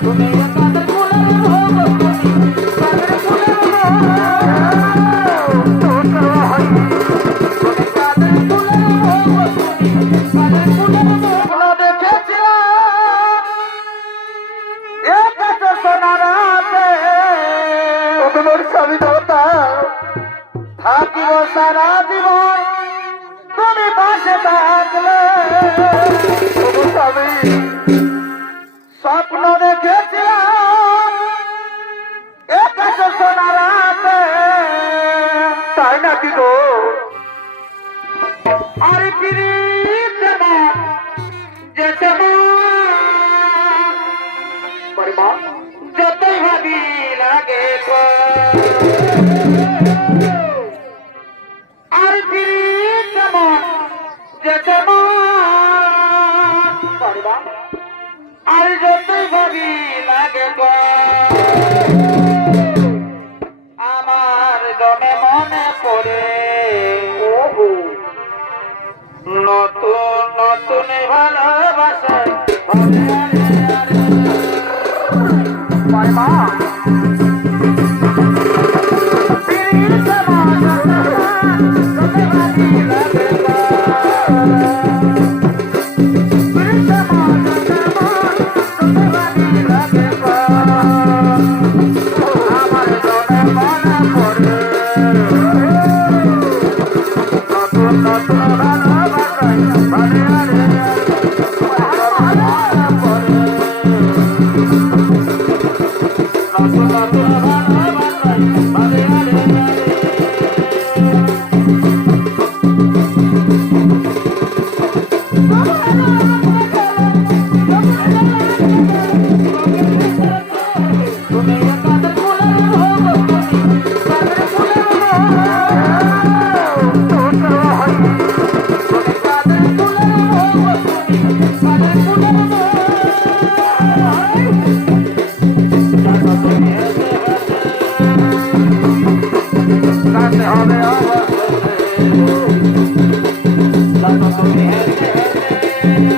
তোমার স্বপ্ন দেখেছিলাম। একাশ সোনা রাতে তাই নাকি গো? আরে ফিরিতে এই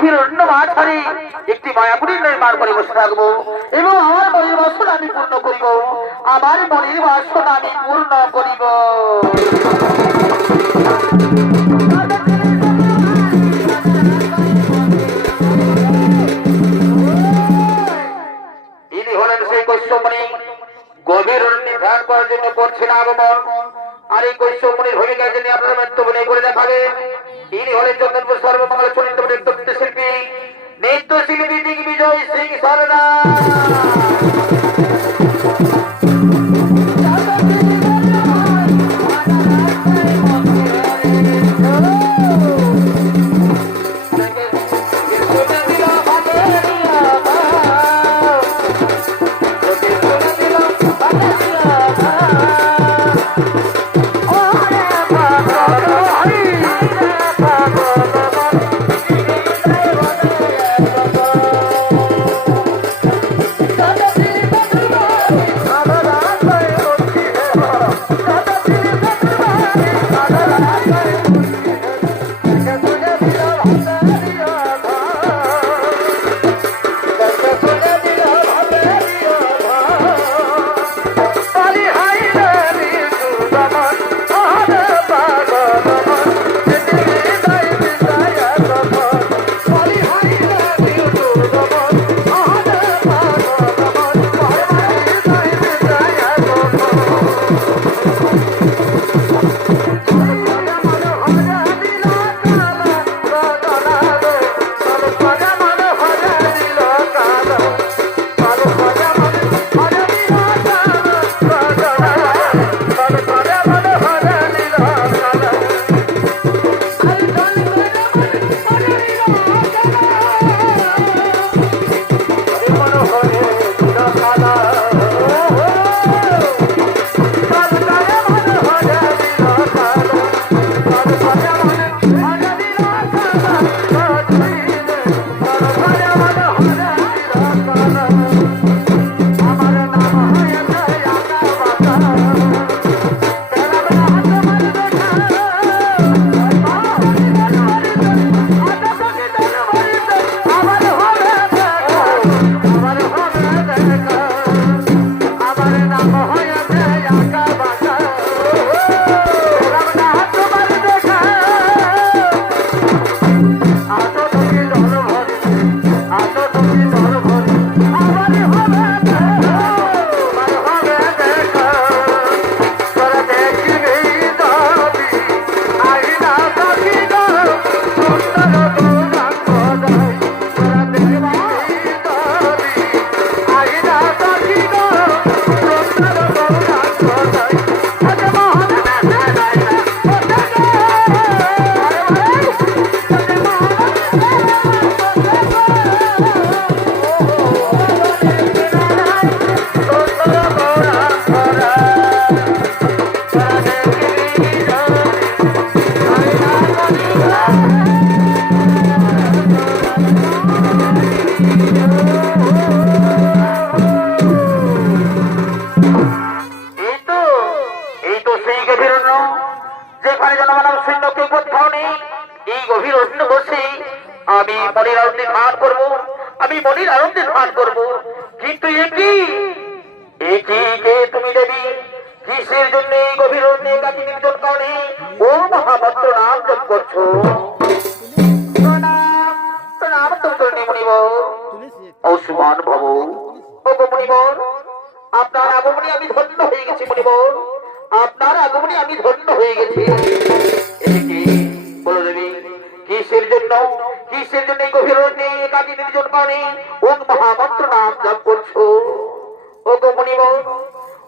এই গভীর অরণ্য মাঝারে একটি মায়াপুরীর নির্মাণ করে বসে থাকব এবং আমার মনের বাসনা আমি পূর্ণ করিব। আমার মনের বাসনা আমি পূর্ণ করিব। হলেন সেই কৈশ্যমণি গভীর করার জন্য আর এই কৈশ্যমণির ভূমিকা যিনি করে ইনি হলেন দিগ্বিজয় সিং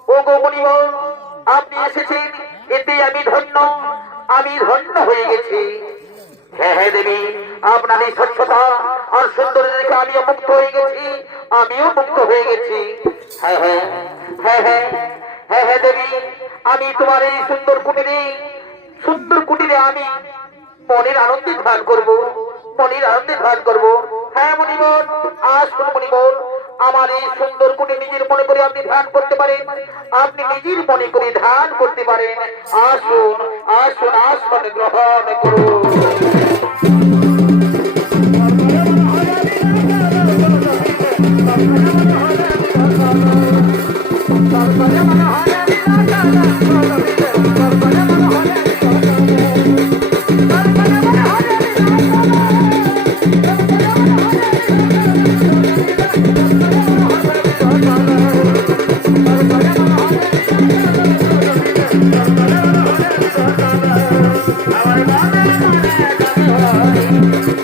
ও গো মনিবর আপনি এসেছেন, এতে আমি ধন্য আমি ধন্য হয়ে গেছি। হ্যাঁ হ্যাঁ দেবী, আপনার এই স্বচ্ছতা আর সুন্দর দেখে আমিও মুক্ত হয়ে গেছি, আমিও মুক্ত হয়ে গেছি। হ্যাঁ হ্যাঁ হ্যাঁ হ্যাঁ হ্যাঁ হ্যাঁ দেবী, আমি তোমার এই সুন্দর কুটিরে সুন্দর কুটিরে আমি মনের আনন্দে ধ্যান করব, মনের আনন্দে ধ্যান করব। হ্যাঁ মণিবর আসুন মণিবর আমার এই সুন্দর কুটি নিজের মনে করে আপনি ধ্যান করতে পারেন, আপনি নিজের মনে করে ধ্যান করতে পারেন। আসুন আসুন আসুন গ্রহণ করুন। দেবী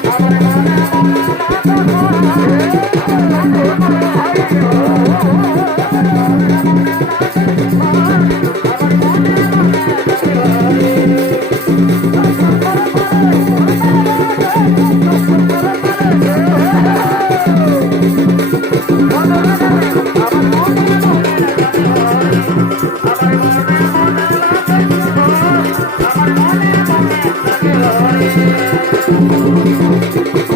Thank you.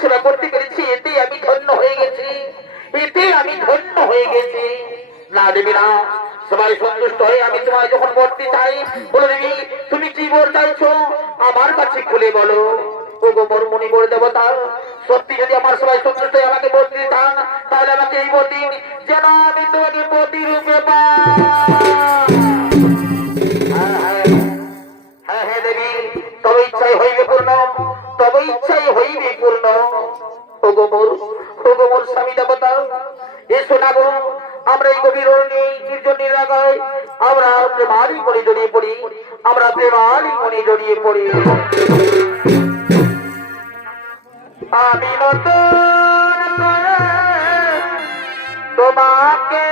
সেবা করতে পেরেছি এতে আমি ধন্য হয়ে গেছি। এতে আমি ধন্য হয়ে গেছি। না দেবী না। সবাই সন্তুষ্ট হয়ে আমি তোমায় যখন বলতে চাই বলে দেবী তুমি কি বল চাইছো? আমার কাছে খুলে বলো। ও গো মোর মনি বলে দেবতা সত্যি যদি আমার সবাই সন্তুষ্ট হয়ে আমাকে বলতে চান তাহলে আমাকে এই বল দিন যেন আমি তোমাকে প্রতিরূপে পাই হ্যাঁ, হ্যাঁ। হ্যাঁ হ্যাঁ দেবী তবে ইচ্ছাই হইবে পূর্ণ। তবে ইচ্ছাই হইবে পূর্ণ। ও গোমর ও গোমর স্বামী দেবতা, এসো না গো। আমরা এই গভীর আমরা মনে জড়িয়ে পড়ি, আমরা মনে জড়িয়ে পড়ি। আমি নতুন তোমাকে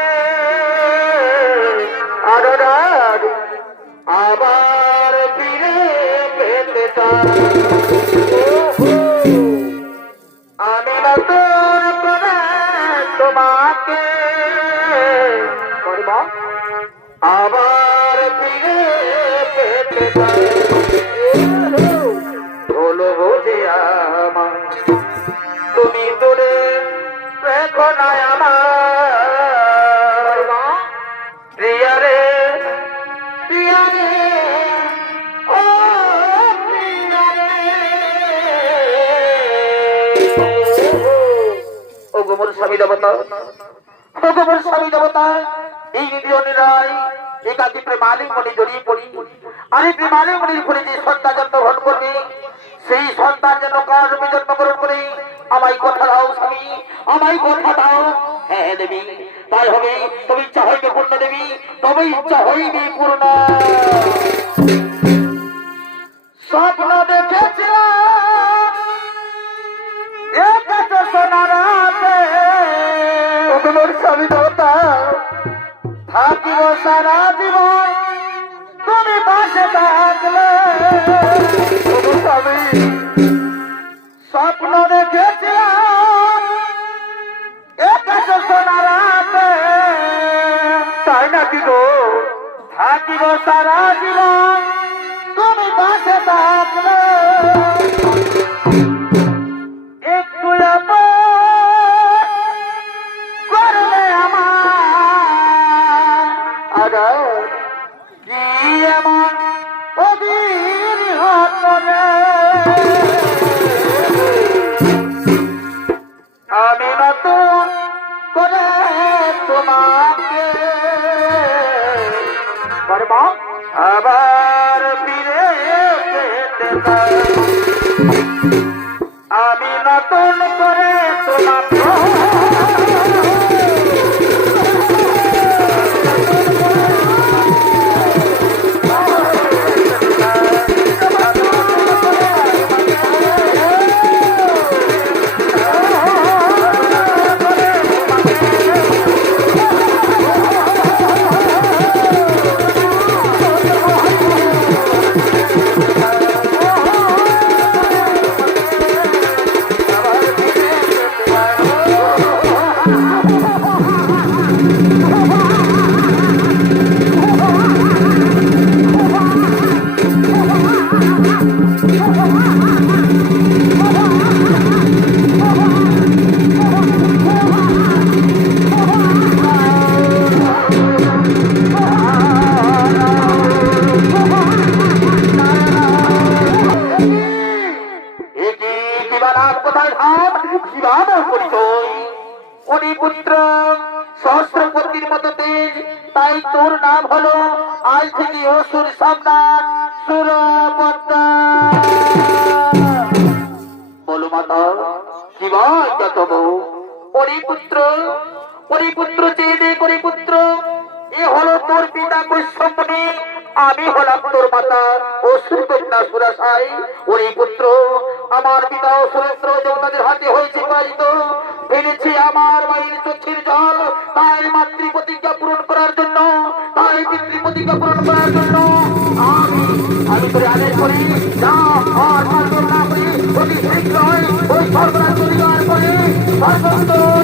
আবার ফিরে পেতে আমার, তুমি দূরে রেখো না আমার। প্রিয়া রে ও প্রিয়া ও গোমর স্বামী দেবতা ও গোমর স্বামী দেবতা। এই জড়িয়ে পড়ি আর এই ফলে যে সন্তান জন্মগ্রহণ করবে সেই সন্তান যেন কার জন্মগ্রহণ করে আমায় কথা দাও স্বামী আমায় কথা দাও হ্যাঁ দেবী তাই হবে তবে ইচ্ছা হইবে পূর্ণ দেবী তবে ইচ্ছা হইবে পূর্ণ স্বপ্ন দেখেছিলাম একাত সোনার স্বামী সারা জীবন তুমি পাশে থাকলে। ওগো সহস্রপতির মতো তেজ তাই তোর নাম হলো আজ থেকে অসুর সাবধান সুরপদ্মা বলো মাতা, কি ভাই যত বউ? ওরে পুত্র ওরে পুত্র চেয়ে দে করে পুত্র এ হলো তোর পিতা বৈশ্বমণি আমি হলাম তোর মাতা। অসুর কন্যা ওরে পুত্র আমার পিতা অসুরেন্দ্র দেবতাদের হাতে হয়েছে পালিত করার জন্য আমি করি ওই অধিকার করে। অধিকার